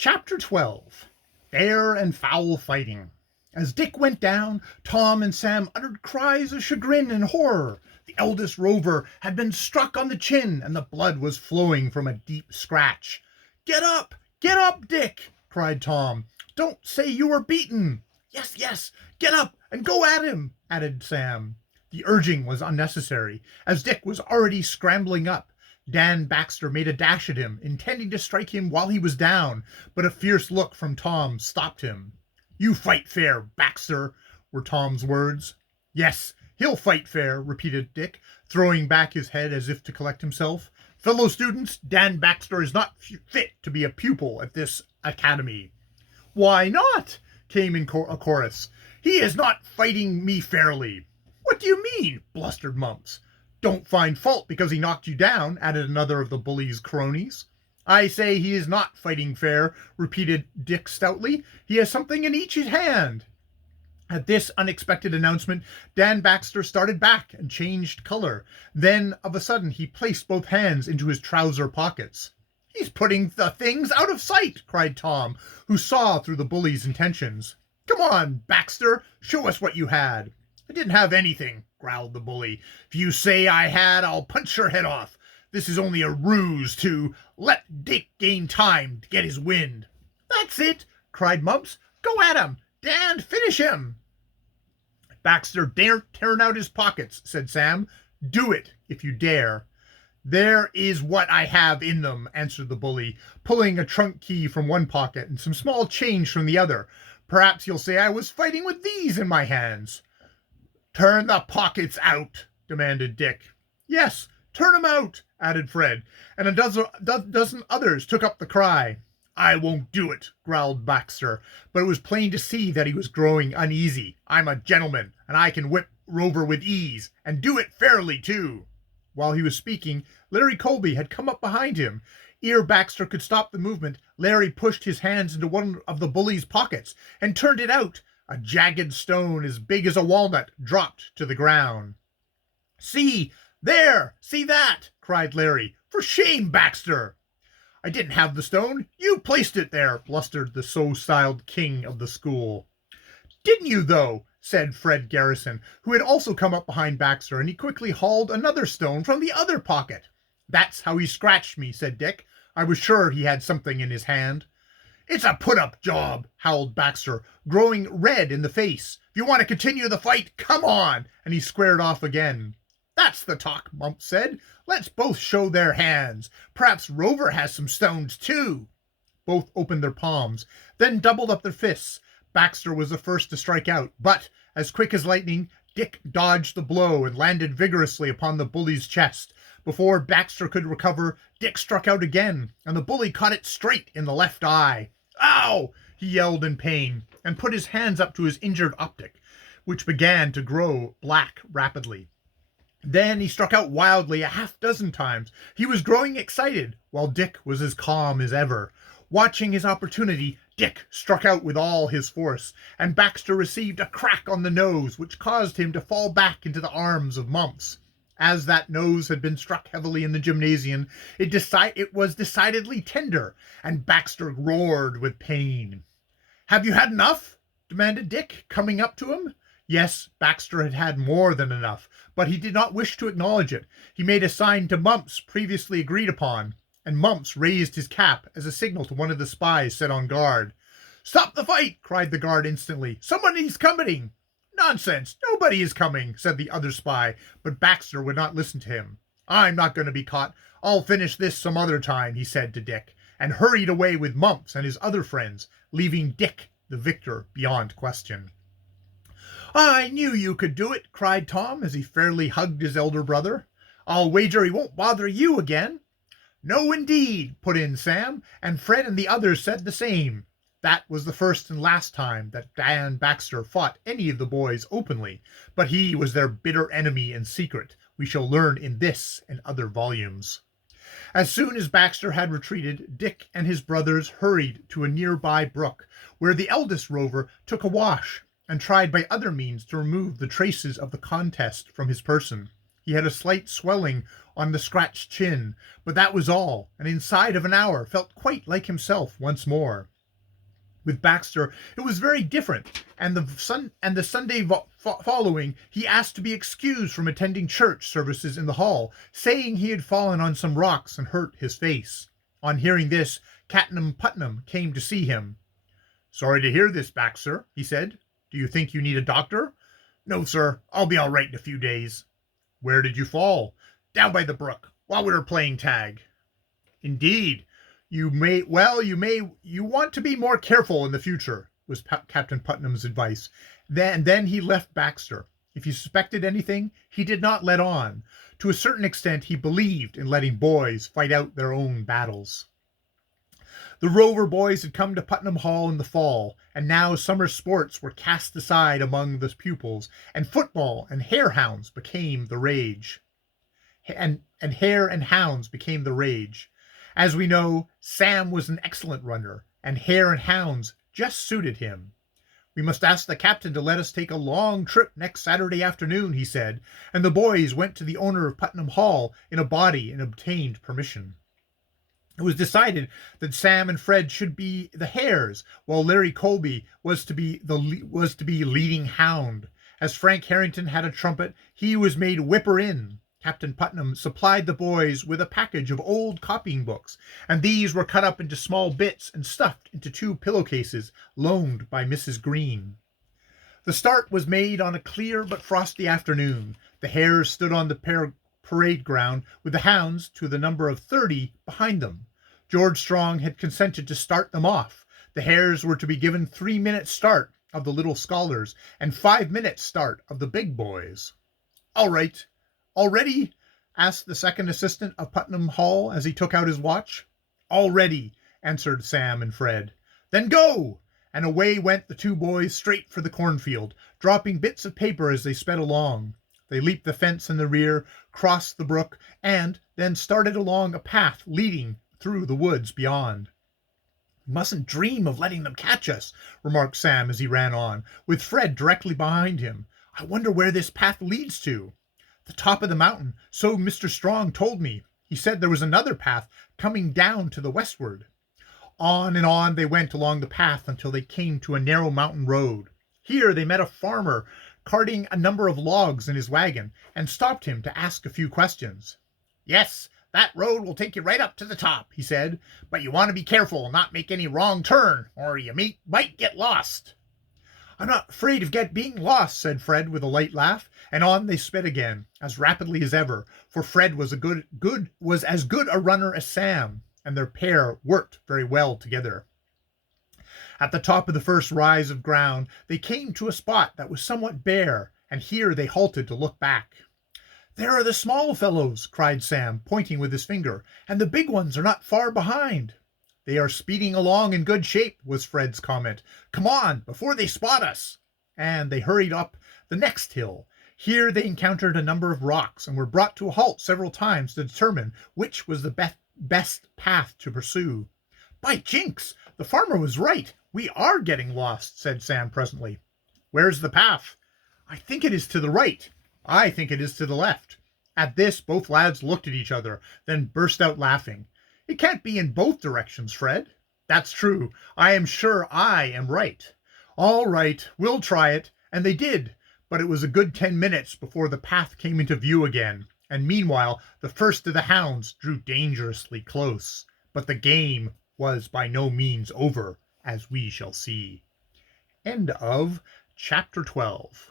Chapter 12. Fair and Foul Fighting. As Dick went down, Tom and Sam uttered cries of chagrin and horror. The eldest rover had been struck on the chin, and the blood was flowing from a deep scratch. Get up, Dick, cried Tom. Don't say you were beaten. Yes, get up and go at him, added Sam. The urging was unnecessary, as Dick was already scrambling up. Dan Baxter made a dash at him, intending to strike him while he was down, but a fierce look from Tom stopped him. You fight fair, Baxter, were Tom's words. Yes, he'll fight fair, repeated Dick, throwing back his head as if to collect himself. Fellow students, Dan Baxter is not fit to be a pupil at this academy. Why not? Came in a chorus. He is not fighting me fairly. What do you mean? Blustered Mumps. Don't find fault because he knocked you down, added another of the bully's cronies. I say he is not fighting fair, repeated Dick stoutly. He has something in each hand. At this unexpected announcement, Dan Baxter started back and changed color. Then, of a sudden, he placed both hands into his trouser pockets. He's putting the things out of sight, cried Tom, who saw through the bully's intentions. Come on, Baxter, show us what you had. I didn't have anything, growled the bully. If you say I had, I'll punch your head off. This is only a ruse to let Dick gain time to get his wind. That's it, cried Mumps. Go at him. Dan, finish him. Baxter daren't turn out his pockets, said Sam. Do it, if you dare. There is what I have in them, answered the bully, pulling a trunk key from one pocket and some small change from the other. Perhaps you'll say I was fighting with these in my hands. Turn the pockets out, demanded Dick. Yes, turn 'em out, added Fred, and a dozen others took up the cry. I won't do it, growled Baxter, but it was plain to see that he was growing uneasy. I'm a gentleman, and I can whip Rover with ease, and do it fairly, too. While he was speaking, Larry Colby had come up behind him. Ere Baxter could stop the movement, Larry pushed his hands into one of the bully's pockets and turned it out. A jagged stone as big as a walnut dropped to the ground. See, there, see that, cried Larry. For shame, Baxter. I didn't have the stone. You placed it there, blustered the so-styled king of the school. Didn't you, though? Said Fred Garrison, who had also come up behind Baxter, and he quickly hauled another stone from the other pocket. That's how he scratched me, said Dick. I was sure he had something in his hand. It's a put-up job, howled Baxter, growing red in the face. If you want to continue the fight, come on, and he squared off again. That's the talk, Mumps said. Let's both show their hands. Perhaps Rover has some stones, too. Both opened their palms, then doubled up their fists. Baxter was the first to strike out, but, as quick as lightning, Dick dodged the blow and landed vigorously upon the bully's chest. Before Baxter could recover, Dick struck out again, and the bully caught it straight in the left eye. Ow! He yelled in pain, and put his hands up to his injured optic, which began to grow black rapidly. Then he struck out wildly a half-dozen times. He was growing excited, while Dick was as calm as ever. Watching his opportunity, Dick struck out with all his force, and Baxter received a crack on the nose, which caused him to fall back into the arms of Mumps. As that nose had been struck heavily in the gymnasium, it was decidedly tender, and Baxter roared with pain. Have you had enough? Demanded Dick, coming up to him. Yes, Baxter had had more than enough, but he did not wish to acknowledge it. He made a sign to Mumps previously agreed upon, and Mumps raised his cap as a signal to one of the spies set on guard. Stop the fight, cried the guard instantly. Somebody's coming. Nonsense, nobody is coming, said the other spy, but Baxter would not listen to him. I'm not going to be caught. I'll finish this some other time, he said to Dick, and hurried away with Mumps and his other friends, leaving Dick the victor beyond question. I knew you could do it, cried Tom as he fairly hugged his elder brother. I'll wager he won't bother you again. No, indeed, put in Sam, and Fred and the others said the same. That was the first and last time that Dan Baxter fought any of the boys openly, but he was their bitter enemy in secret. We shall learn in this and other volumes. As soon as Baxter had retreated, Dick and his brothers hurried to a nearby brook, where the eldest rover took a wash, and tried by other means to remove the traces of the contest from his person. He had a slight swelling on the scratched chin, but that was all, and inside of an hour felt quite like himself once more. With Baxter, it was very different, and the Sunday following, he asked to be excused from attending church services in the hall, saying he had fallen on some rocks and hurt his face. On hearing this, Captain Putnam came to see him. "Sorry to hear this, Baxter," he said. "Do you think you need a doctor?" "No, sir. I'll be all right in a few days." "Where did you fall?" "Down by the brook, while we were playing tag." "Indeed. You want to be more careful in the future," was Captain Putnam's advice. Then he left Baxter. If he suspected anything, he did not let on. To a certain extent, he believed in letting boys fight out their own battles. The Rover boys had come to Putnam Hall in the fall, and now summer sports were cast aside among the pupils, and football and hare-hounds became the rage. And hare and hounds became the rage. As we know, Sam was an excellent runner, and hare and hounds just suited him. "We must ask the captain to let us take a long trip next Saturday afternoon," he said, and the boys went to the owner of Putnam Hall in a body and obtained permission. It was decided that Sam and Fred should be the hares, while Larry Colby was to be leading hound. As Frank Harrington had a trumpet, he was made whipper-in. Captain Putnam supplied the boys with a package of old copying books, and these were cut up into small bits and stuffed into 2 pillowcases loaned by Mrs. Green. The start was made on a clear but frosty afternoon. The hares stood on the parade ground, with the hounds, to the number of 30, behind them. George Strong had consented to start them off. The hares were to be given 3 minutes start of the little scholars, and 5 minutes start of the big boys. "All right. All ready?" asked the second assistant of Putnam Hall as he took out his watch. "All ready," answered Sam and Fred. "Then go!" And away went the 2 boys straight for the cornfield, dropping bits of paper as they sped along. They leaped the fence in the rear, crossed the brook, and then started along a path leading through the woods beyond. "We mustn't dream of letting them catch us," remarked Sam as he ran on, with Fred directly behind him. "I wonder where this path leads to." "The top of the mountain, so Mr. Strong told me. He said there was another path coming down to the westward." On and on they went along the path until they came to a narrow mountain road. Here they met a farmer carting a number of logs in his wagon, and stopped him to ask a few questions. "Yes, that road will take you right up to the top," he said, "but you want to be careful and not make any wrong turn, or you might get lost." "I'm not afraid of being lost," said Fred with a light laugh, and on they sped again, as rapidly as ever, for Fred was as good a runner as Sam, and their pair worked very well together. At the top of the first rise of ground, they came to a spot that was somewhat bare, and here they halted to look back. "There are the small fellows," cried Sam, pointing with his finger, "and the big ones are not far behind." "They are speeding along in good shape," was Fred's comment. "Come on, before they spot us." And they hurried up the next hill. Here they encountered a number of rocks, and were brought to a halt several times to determine which was the best path to pursue. "By jinks, the farmer was right. We are getting lost," said Sam presently. "Where's the path?" "I think it is to the right." "I think it is to the left." At this both lads looked at each other, then burst out laughing. "It can't be in both directions, Fred." "That's true. I am sure I am right." "All right, we'll try it." And they did, but it was a good 10 minutes before the path came into view again, and meanwhile the first of the hounds drew dangerously close. But the game was by no means over, as we shall see. End of Chapter 12.